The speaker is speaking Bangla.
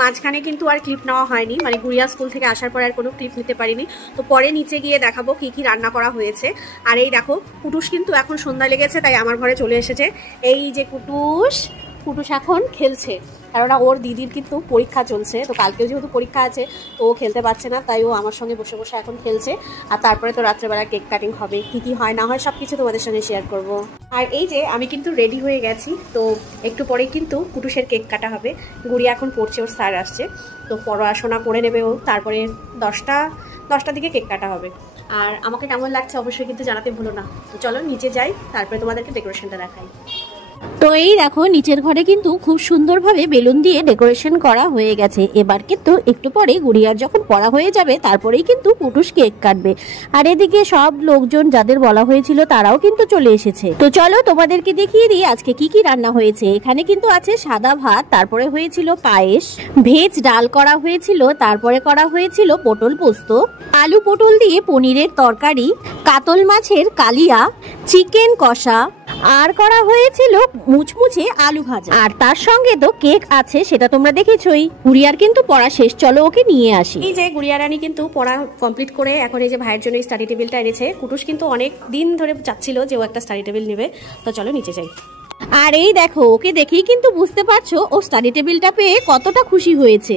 মাঝখানে কিন্তু আর ক্লিপ নেওয়া হয়নি, মানে গুড়িয়া স্কুল থেকে আসার পর আর কোনো ক্লিপ নিতে পারিনি। তো পরে নিচে গিয়ে দেখাবো কি কি রান্না করা হয়েছে। আর এই দেখো কুটুস কিন্তু এখন সন্ধ্যা লেগেছে, তাই আমার ঘরে চলে এসেছে। এই যে কুটুস এখন খেলছে, কেননা ওর দিদির কিন্তু পরীক্ষা চলছে। তো কালকেও যেহেতু পরীক্ষা আছে তো ও খেলতে পারছে না, তাই ও আমার সঙ্গে বসে বসে এখন খেলছে। আর তারপরে তো রাত্রেবেলা কেক কাটিং হবে, কি কি হয় না হয় সব কিছু তোমাদের সঙ্গে শেয়ার করব। আর এই যে আমি কিন্তু রেডি হয়ে গেছি, তো একটু পরেই কিন্তু কুটুসের কেক কাটা হবে। গুড়িয়া এখন পড়ছে, ওর স্যার আসছে, তো পড়াশোনা করে নেবে ও, তারপরে 10টার দিকে কেক কাটা হবে। আর আমাকে কেমন লাগছে অবশ্যই কিন্তু জানাতে ভুলো না। তো চলো নিচে যাই, তারপরে তোমাদেরকে ডেকোরেশনটা দেখাই। তো এই দেখো নিচের ঘরে কিন্তু খুব সুন্দরভাবে বেলুন দিয়ে ডেকোরেশন করা হয়ে গেছে। এবার কিন্তু একটু পরে গুড়িয়ার যখন পড়া হয়ে যাবে তারপরেই কিন্তু কুটুস কেক কাটবে। আর এদিকে সব লোকজন যাদের বলা হয়েছিল তারাও কিন্তু চলে এসেছে। তো চলো তোমাদেরকে দেখিয়ে দিই আজকে কি কি রান্না হয়েছে। এখানে কিন্তু আছে সাদা ভাত, তারপরে হয়েছিল পায়েস, ভেজ ডাল করা হয়েছিল, তারপরে করা হয়েছিল পটল পোস্ত, আলু পটল দিয়ে পনিরের তরকারি, কাতল মাছের কালিয়া, চিকেন কষা, আর করা হয়েছিল মুচমুচে আলু ভাজা। আর তার সঙ্গে তো কেক আছে, সেটা তোমরা দেখেছই। গুড়িয়ার কিন্তু পড়া শেষ, চলো ওকে নিয়ে আসি। এই যে গুড়িয়া রানী কিন্তু পড়া কমপ্লিট করে এখন এই যে ভাইয়ের জন্য স্টাডি টেবিলটা এনেছে। কুটুস কিন্তু অনেক দিন ধরে চাচ্ছিল যে ও একটা স্টাডি টেবিল নেবে। তো চলো নিচে যাই। আর এই দেখো ওকে দেখেই কিন্তু বুঝতে পারছো ও স্টাডি টেবিলটা পেয়ে কতটা খুশি হয়েছে।